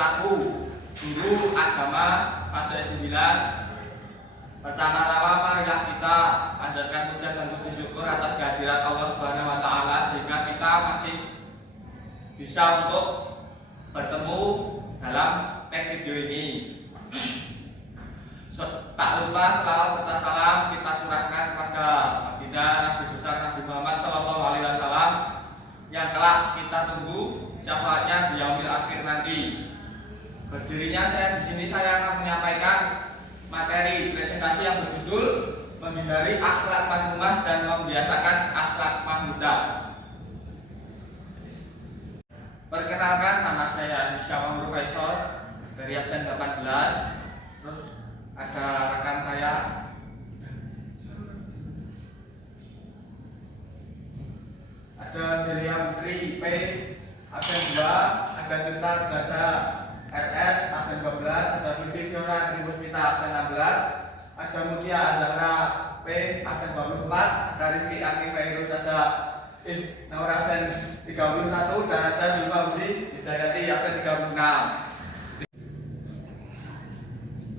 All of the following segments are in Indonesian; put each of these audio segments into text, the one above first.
Selaku guru agama fase 9, pertama-tama marilah kita panjatkan puja dan puji syukur atas kehadirat Allah Subhanahu wa taala sehingga kita masih bisa untuk bertemu dalam tag video ini. Tak lupa selawat serta salam kita curahkan kepada baginda Nabi besar Nabi Muhammad SAW yang kelak kita tunggu syafaatnya di yaumil akhir nanti. Berdirinya saya di sini, saya akan menyampaikan materi presentasi yang berjudul menghindari akhlak mazmumah dan membiasakan akhlak mahmudah. Perkenalkan, nama saya Hisyam Profesor dari absen 18. Terus ada rekan saya, ada Delia Putri P absen 2, ada Justa Gaza RS absen 12, ada Vivi Fiona Tribuspita absen 16, ada Mutia Azhara P absen 24, ada Rifki Aki Fairuz ada nomor absen 31, dan ada Zulfa Uzi Hidayati absen 36.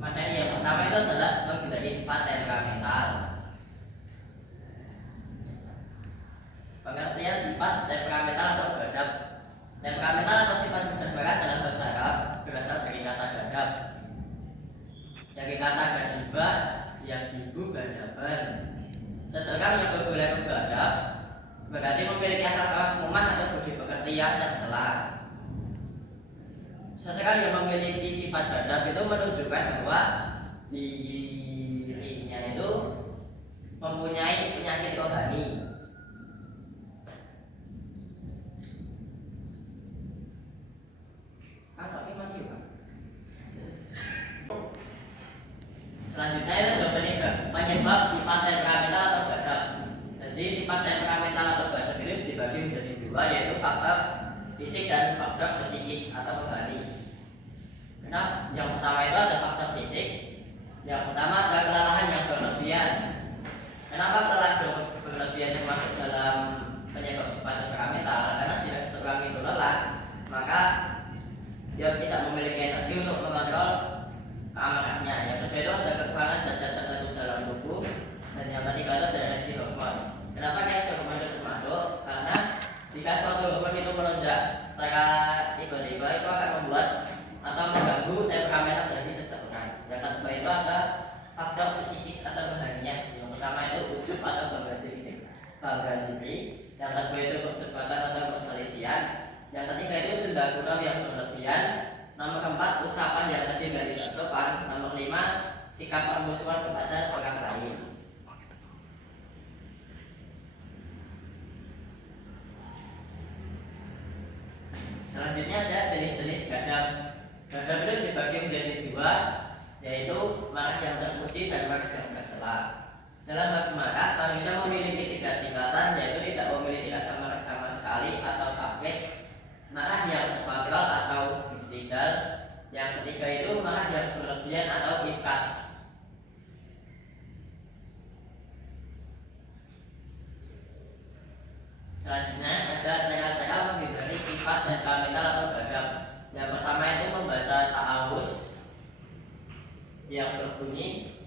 Materi yang pertama itu adalah menghindari sifat temperamental. Pengertian sifat temperamental atau gadap. Temperamental atau sifat mudah marah dalam bahasa Arab berasal dari kata gadap, dari kata gadibah yang ibu gadaban. Seseorang yang berperilaku gadap berarti memiliki akhlak mazmumah atau budi pekerti yang tercela. Seseorang yang memiliki sifat gadap itu menunjukkan bahwa dirinya itu mempunyai penyakit rohani. Selanjutnya adalah penyebab sifat temperamental atau gadap. Jadi sifat temperamental atau gadap ini dibagi menjadi dua, yaitu faktor fisik dan faktor psikis atau rohani. Nah, yang pertama itu ada faktor fisik. Yang pertama ada kelelahan yang berlebihan. Kenapa kelelahan berlebihan termasuk dalam penyebab sifat temperamental? Karena jika seseorang itu lelah, maka dia tidak memiliki energi untuk mengontrol keamarahnya. Yang kedua itu ada kekurangan zat tertentu dalam tubuh, dan yang ketiga itu ada reaksi hormon. Kenapa reaksi hormon itu termasuk? Karena jika suatu hormon itu melonjak secara tiba-tiba, itu akan membuat atau mengganggu temperamental dari seseorang. Yang kedua itu ada faktor psikis atau rohaniah. Yang pertama itu ujub atau bangga diri. Yang kedua itu perdebatan atau perselisihan. Yang ketiga itu senda gurau yang berlebihan. Nomor 4 ucapan yang kecil dan tidak sopan. Nomor 5 sikap permusuhan kepada orang lain. Selanjutnya ada jenis-jenis gadap. Gadap itu dibagi menjadi dua, yaitu marah yang terpuji dan marah yang tercela. Dalam hal marah, manusia memiliki 3 tingkatan, yaitu tidak memiliki rasa marah sama sekali atau takut, marah yang terkontrol atau iftidal. Yang ketiga itu marah yang berlebihan atau ifkat. Selanjutnya ada cara-cara menghindari sifat temperamental atau gadap. Yang pertama itu membaca ta'awuz yang berbunyi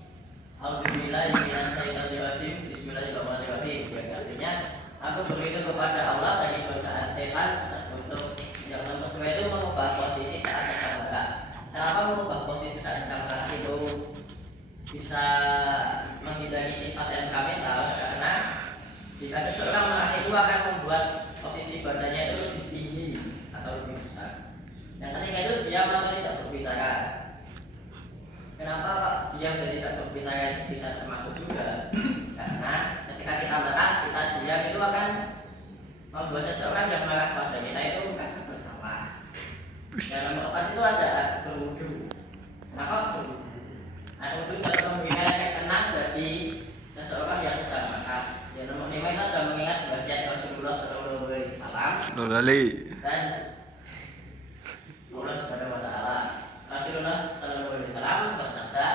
A'udzubillahi minasyaitonirrajim Bismillahirrahmanirrahim, yang artinya aku berlindung kepada Allah dari godaan setan. Untuk yang nomor 2 itu mengubah posisi saat kita marah. Kenapa mengubah posisi saat kita marah itu bisa menghindari sifat temperamental? Karena jika seseorang marah itu akan membuat posisi badannya itu lebih tinggi atau lebih besar. Yang ketiga itu diam atau tidak berbicara. Kenapa Pak diam dan tidak berbicara bisa termasuk juga? Karena ketika kita marah, kita diam itu akan membuat seseorang yang marah pada kita itu merasa bersalah. Dan nomor 4 itu ada berwudu. Kenapa berwudu? Berwudu dapat memberikan efek tenang bagi seseorang yang sedang marah. Yang nomor 5 itu ada mengingat wasiat Rasulullah SAW dan Allah Subhanahu wa taala. Rasulullah sallallahu alaihi wasallam bersabda,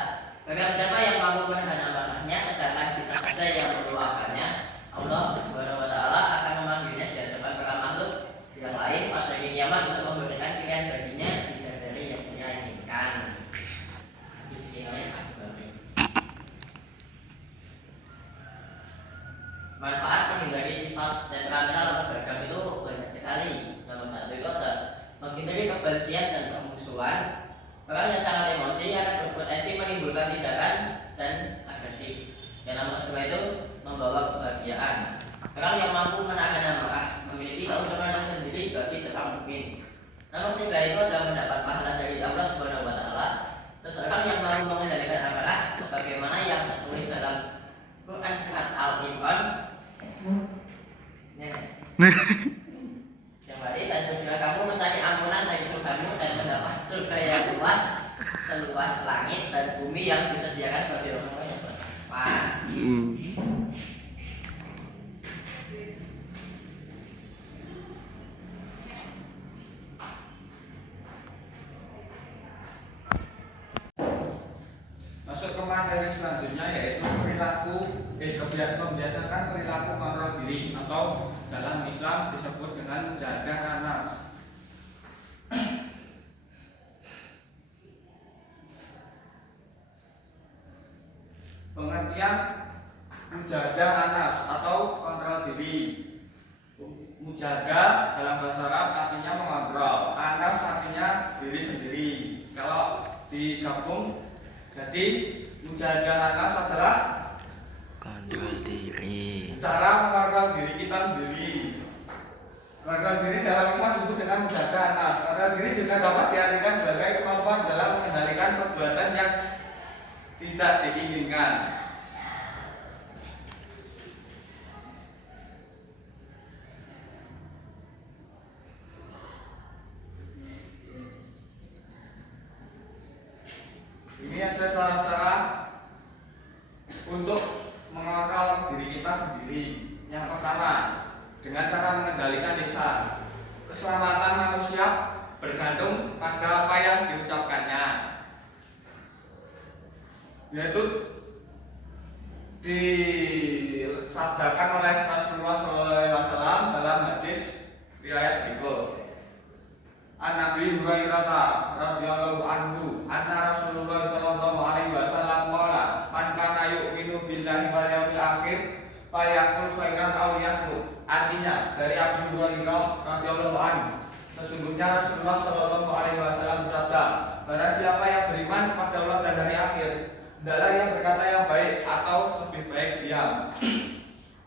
"Barang siapa yang mampu menahan amarahnya sedangkan bisa saja yang meluapkannya, Allah Subhanahu wa taala akan memanggilnya di hadapan para makhluk yang lain pada hari kiamat untuk memberikan pilihan baginya di dari yang sifat temperamental atau beragam itu banyak sekali. Nomor satu itu ada menghindari kebencian dan permusuhan. Orang yang sangat emosi akan berpotensi menimbulkan tindakan dan agresif. Dan nomor dua itu membawa kebahagiaan. Orang yang mampu menahan amarah memiliki keutamaan sendiri bagi seorang mukmin. Nomor tiga itu adalah mendapat pahala dari Allah Subhanahu wa Ta'ala. Seseorang yang mampu mengendalikan amarah sebagaimana yang tertulis dalam Quran surat Al-Imran. Yang tadi dan berjika kamu mencari ampunan dari Tuhanmu dan mendapat surga yang luas seluas langit dan bumi yang disediakan bagi orang-orang yang beriman. Masuk ke materi selanjutnya yaitu membiasakan perilaku kontrol diri atau dalam Islam disebut dengan mujahadah anas. Pengertian mujahadah anas atau kontrol diri. Mujahadah dalam bahasa Arab artinya mengontrol, anas artinya diri sendiri. Kalau digabung jadi mujahadah anas adalah kontrol diri, cara mengontrol diri kita sendiri. Kontrol diri dalam Islam disebut dengan mujahadah anas. Kontrol diri juga dapat diartikan sebagai kemampuan dalam mengendalikan perbuatan yang tidak diinginkan. Ini ada cara-cara untuk mengontrol diri kita sendiri. Yang pertama, dengan cara mengendalikan lisan. Keselamatan manusia bergantung pada apa yang diucapkannya, yaitu disabdakan oleh Rasulullah SAW dalam hadis riwayat berikut. An Nabi Hurairah radhiyallahu anhu anna Rasulullah sallallahu alaihi wasallam qala man kana yu'minu billahi wal yawmil akhir fayaqul khairan aw liyasmut. Artinya dari Abu Hurairah radhiyallahu anhu, sesungguhnya Rasulullah sallallahu alaihi wasallam bersabda, barang siapa yang beriman kepada Allah dan hari akhir, hendaklah yang berkata yang baik atau lebih baik diam.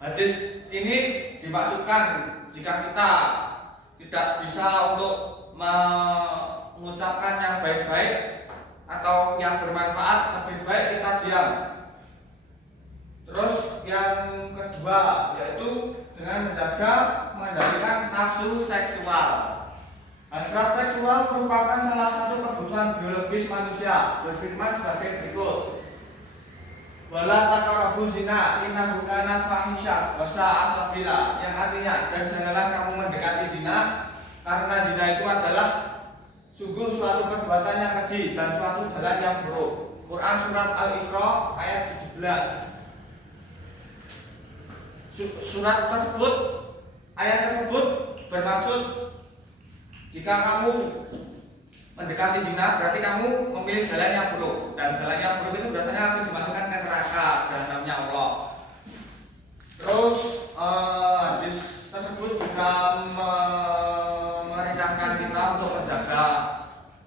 Hadis ini dimaksudkan jika kita tidak bisa untuk mengucapkan yang baik-baik atau yang bermanfaat, lebih baik kita diam. Terus yang kedua yaitu dengan menjaga mengendalikan nafsu seksual. Hasrat seksual merupakan salah satu kebutuhan biologis manusia. Berfirman sebagai berikut: wala taqrabu zina innahu kana fahisha wa sa'a sabila, yang artinya dan janganlah kamu mendekati zina karena zina itu adalah sungguh suatu perbuatan yang keji dan suatu jalan yang buruk. Quran surat Al-Isra ayat 17. Surat tersebut, ayat tersebut bermaksud jika kamu mendekati zina berarti kamu memilih jalan yang buruk, dan jalan yang buruk itu biasanya langsung dimasukkan ke neraka jahanamnya Allah. Terus hadis tersebut juga merintahkan kita untuk menjaga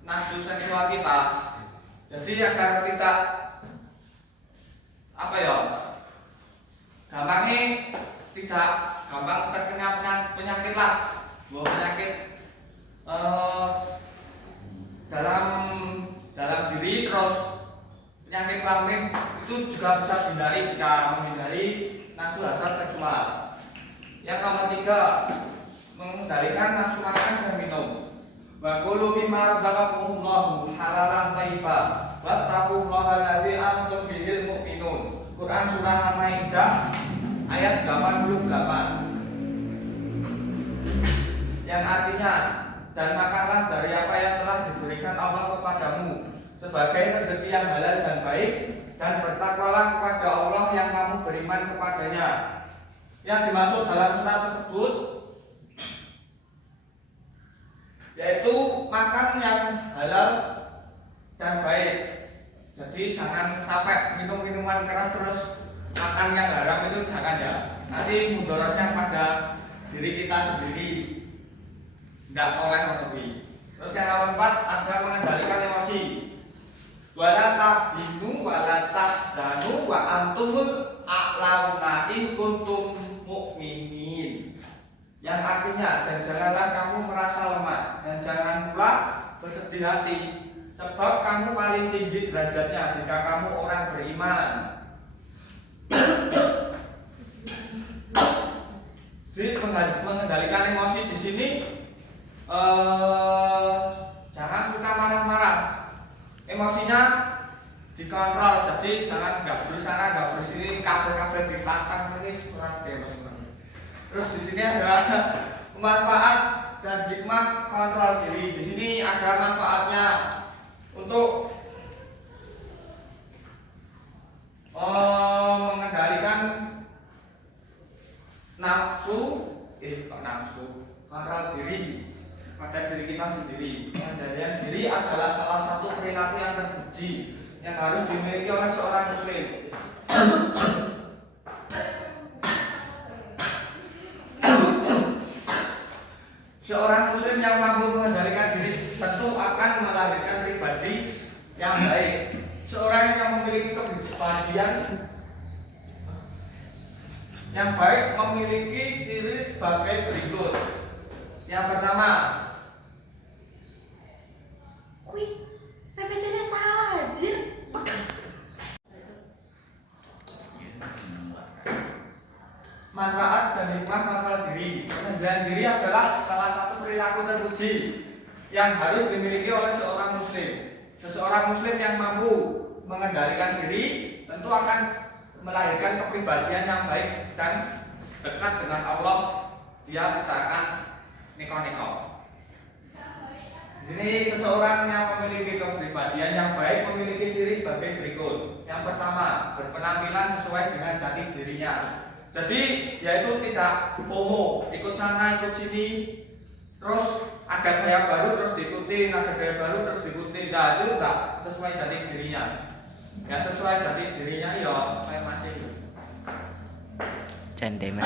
nafsu seksual kita. Jadi agar tidak gampangnya tidak gampang terkena penyakit lah, penyakit dalam diri, terus penyakit kelamin itu juga bisa dihindari jika menghindari nafsu hasrat seksual. Yang nomor tiga, mengendalikan nafsu makan dan minum. Wa kulu mimma razaqakumullahu halalan thayyiban wattaqullaha alladzi antum bihil mu'minun. Quran surah Al-Maidah ayat 88. Yang artinya, dan makanlah dari apa yang telah diberikan Allah kepadamu sebagai rezeki yang halal dan baik, dan bertakwalah kepada Allah yang kamu beriman kepadanya. Yang dimaksud dalam surat tersebut yaitu makan yang halal dan baik. Jadi jangan sampai minum minuman keras terus makan yang haram, itu jangan ya. nanti mudaratnya pada diri kita sendiri, tidak oleh menuhi. Terus yang nomor 4 ada mengendalikan emosi. Wala tahinu wala tahzanu wa antumul a'launa in kuntum mu'minin. Yang artinya, dan janganlah kamu merasa lemah dan jangan pula bersedih hati, sebab kamu paling tinggi derajatnya jika kamu orang beriman. Jadi mengendalikan emosi di sini jangan suka marah-marah, emosinya dikontrol. Jadi jangan nggak berusaha nggak bersini kabel-kabel ditahan terus kurang bebas. Terus di sini ada manfaat dan hikmah kontrol diri. Di sini ada manfaatnya untuk mengendalikan nafsu, kontrol diri pada diri kita sendiri. Pengendalian diri adalah salah satu perilaku yang terpuji yang harus dimiliki oleh seorang muslim. Seorang muslim yang mampu mengendalikan diri tentu akan melahirkan pribadi yang baik. Seorang yang memiliki kepribadian yang baik memiliki ciri sebagai berikut. Yang pertama, Wih, PPT-nya salah anjir. manfaat dan hikmah kontrol diri. Pengendalian diri adalah salah satu perilaku terpuji yang harus dimiliki oleh seorang muslim. Seseorang muslim yang mampu mengendalikan diri tentu akan melahirkan kepribadian yang baik dan dekat dengan Allah. Dia tidak akan neko-neko. Di sini seseorang yang memiliki kepribadian yang baik memiliki ciri sebagai berikut. Yang pertama, berpenampilan sesuai dengan jati dirinya. Jadi dia itu tidak FOMO, ikut sana ikut sini, terus ada gaya baru terus diikuti, ada gaya baru terus diikuti. Nah itu tidak sesuai jati dirinya. Ya sesuai jati dirinya ya kayak masih. Cendemen.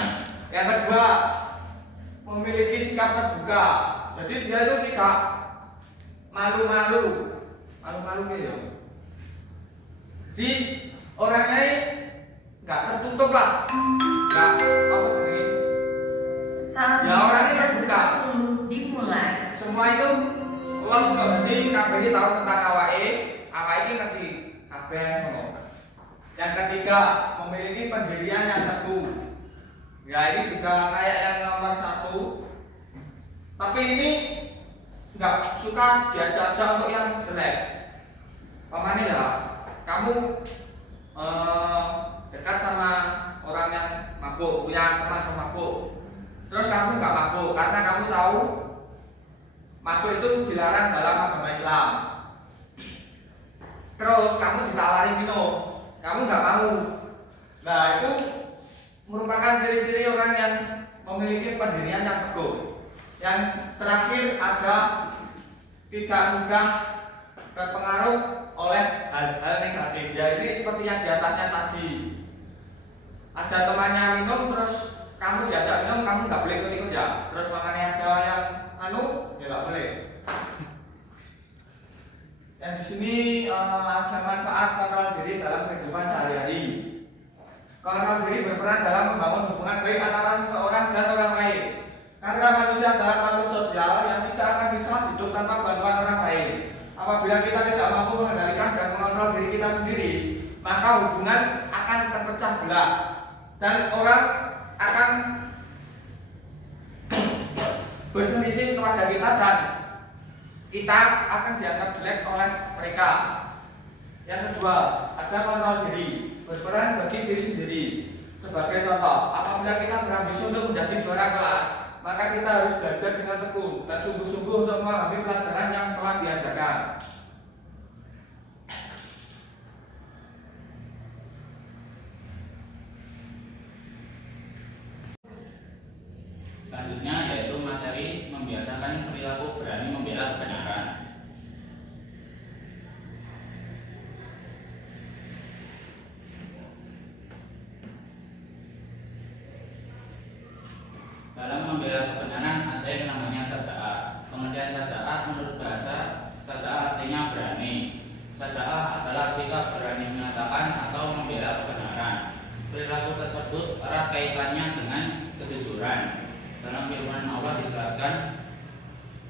Yang kedua, memiliki sikap terbuka. Jadi dia itu tidak malu-malu ya. Jadi orangnya nggak tertutup lah, nggak apa sih? Ya orangnya terbuka. Dimulai. Semua itu Allah SWT kabeh tahu tentang awake ini ngerti kabeh ngono. Yang ketiga, memiliki pendirian yang teguh. Ya ini juga kayak yang nomor 1. Tapi ini nggak suka diajak-ajak untuk yang jelek. Pamane ya, kamu dekat sama orang yang mabuk, punya teman yang mabuk. Terus kamu nggak mabuk karena kamu tahu mabuk itu dilarang dalam agama Islam. Terus kamu ditawari minum, kamu nggak mau. Nah itu merupakan ciri-ciri orang yang memiliki pendirian yang teguh. Yang terakhir ada tidak mudah terpengaruh oleh hal-hal negatif. Ya ini seperti yang di atasnya tadi. Ada temannya minum terus kamu diajak minum, kamu nggak boleh ikut-ikut ya. Terus makanya ada yang ya nggak boleh. Yang di sini ada manfaat kontrol diri dalam kehidupan sehari-hari. Kontrol diri berperan dalam membangun hubungan baik antara seseorang dan orang lain. Karena manusia adalah makhluk sosial yang tidak akan bisa hidup tanpa bantuan orang lain. Apabila kita tidak mampu mengendalikan dan mengontrol diri kita sendiri, maka hubungan akan terpecah belah dan orang akan berselisih kepada kita dan kita akan dianggap jelek oleh mereka. Yang kedua, ada kontrol diri, berperan bagi diri sendiri. Sebagai contoh, apabila kita berambisi untuk menjadi juara kelas, maka kita harus belajar dengan tekun dan sungguh-sungguh untuk memahami pelajaran yang telah diajarkan. Selanjutnya yaitu materi membiasakan perilaku berani membela kebenaran. yang namanya saja'ah. Pengertian saja'ah menurut bahasa, saja'ah artinya berani. Saja'ah adalah sikap berani menyatakan atau membela kebenaran. Perilaku tersebut erat kaitannya dengan kejujuran. Dalam firman Allah dijelaskan,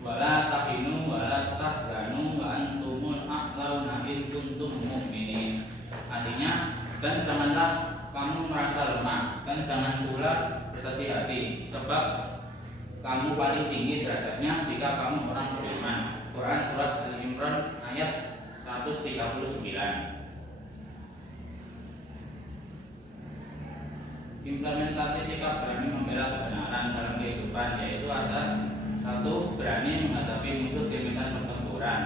wala tahinu wala tahzanu wa antumul a'launa in kuntum mu'minin. Artinya, dan janganlah kamu merasa lemah, dan jangan pula bersedih hati, sebab kamu paling tinggi derajatnya jika kamu orang beriman. Quran surat Al-Imran ayat 139. Implementasi sikap berani membela kebenaran dalam kehidupan, yaitu ada satu, berani menghadapi musuh di medan pertempuran.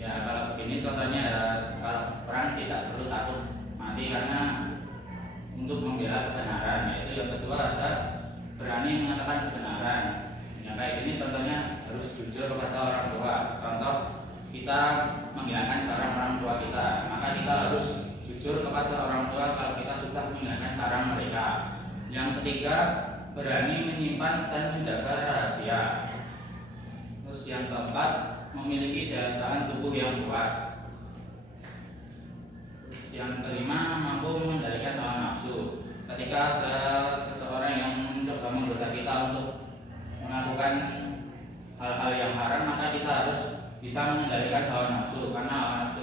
Ya, kalau begini contohnya ya, kalau perang tidak perlu takut mati karena untuk membela kebenaran. Yaitu yang kedua ada berani mengatakan kebenaran. Ya, kayak gini contohnya harus jujur kepada orang tua. Contoh, kita menghilangkan barang orang tua kita, maka kita harus jujur kepada orang tua kalau kita sudah menghilangkan barang mereka. Yang ketiga, berani menyimpan dan menjaga rahasia. Terus yang keempat, memiliki daya tahan tubuh yang kuat. Terus yang kelima, mampu mengendalikan hawa nafsu. Ketika ada seseorang yang mencoba menggoda kita untuk melakukan hal-hal yang haram, maka kita harus bisa mengendalikan hawa nafsu, karena hawa nafsu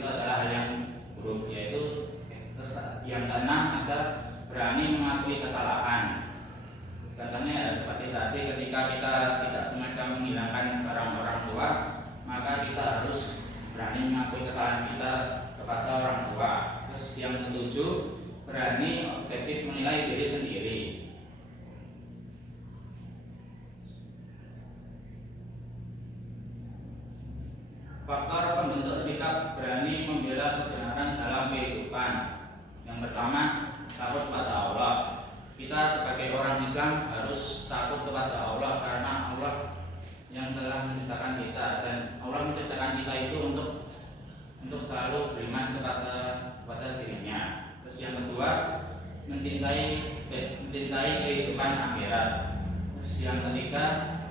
itu adalah hal yang buruk. Yaitu yang keenam ada berani mengakui kesalahan. Contohnya ya, seperti tadi, ketika kita tidak sengaja menghilangkan barang orang tua, maka kita harus berani mengakui kesalahan kita kepada orang tua. Terus yang ketujuh, berani objektif menilai diri sendiri. Faktor pembentuk sikap berani membela kebenaran dalam kehidupan. Yang pertama, takut kepada Allah. Kita sebagai orang Islam harus takut kepada Allah, karena Allah yang telah menciptakan kita, dan Allah menciptakan kita itu untuk selalu beriman kepada dirinya. Terus yang kedua, mencintai kehidupan akhirat. Terus yang ketiga,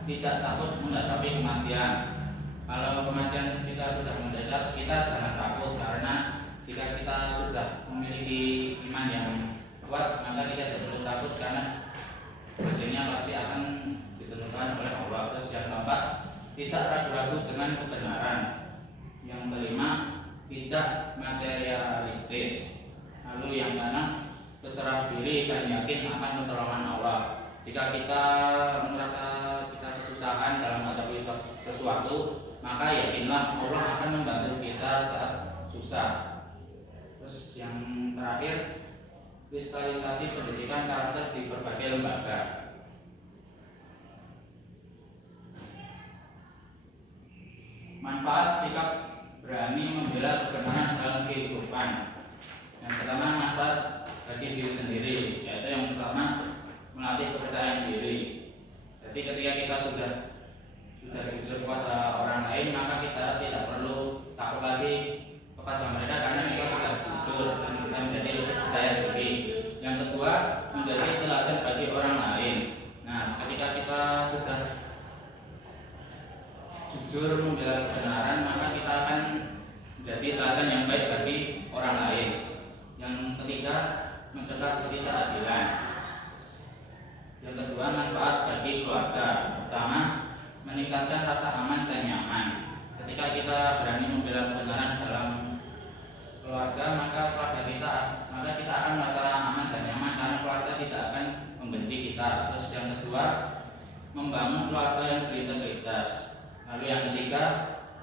tidak takut menghadapi kematian. Kalau kematian kita sudah mendadak, kita jangan takut, karena jika kita sudah memiliki iman yang kuat, maka kita tidak perlu takut, karena hasilnya pasti akan ditentukan oleh Allah. Terus yang keempat, tidak ragu-ragu dengan kebenaran. Yang kelima, tidak materialistis. Lalu yang keenam, berserah diri dan yakin akan pertolongan Allah. Jika kita merasa kita kesusahan dalam menghadapi sesuatu, maka yakinlah Allah akan membantu kita saat susah. Terus yang terakhir, kristalisasi pendidikan karakter di berbagai lembaga. Manfaat sikap berani membela kebenaran dalam kehidupan. Yang pertama, manfaat bagi diri sendiri, yaitu yang pertama, melatih kepercayaan diri. Jadi ketika kita sudah jujur kepada orang lain, maka kita tidak perlu takut lagi kepada mereka, karena kita sudah jujur dan sudah menjadi lebih percaya diri. Yang kedua, menjadi teladan bagi orang lain. Nah, ketika kita sudah jujur membela kebenaran, maka kita akan menjadi teladan yang baik bagi orang lain. Yang ketiga, mencegah ketidakadilan. Yang kedua, manfaat bagi keluarga. Pertama, meningkatkan rasa aman dan nyaman. Ketika kita berani membela kebenaran dalam keluarga, maka kita akan merasa aman dan nyaman, karena keluarga tidak akan membenci kita. Terus yang kedua, membangun keluarga yang berintegritas. Lalu yang ketiga,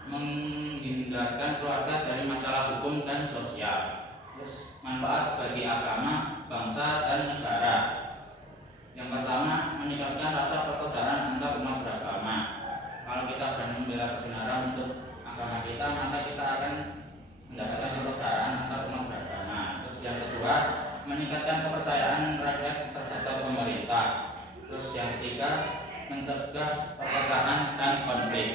menghindarkan keluarga dari masalah hukum dan sosial. Terus manfaat bagi agama, bangsa, dan negara. Yang pertama, meningkatkan rasa persaudaraan antar umat beragama. Kalau kita berani membela kebenaran untuk agama kita, maka kita akan mendapatkan persaudaraan antar umat beragama. Terus yang kedua, meningkatkan kepercayaan rakyat terhadap pemerintah. Terus yang ketiga, mencegah perpecahan dan konflik.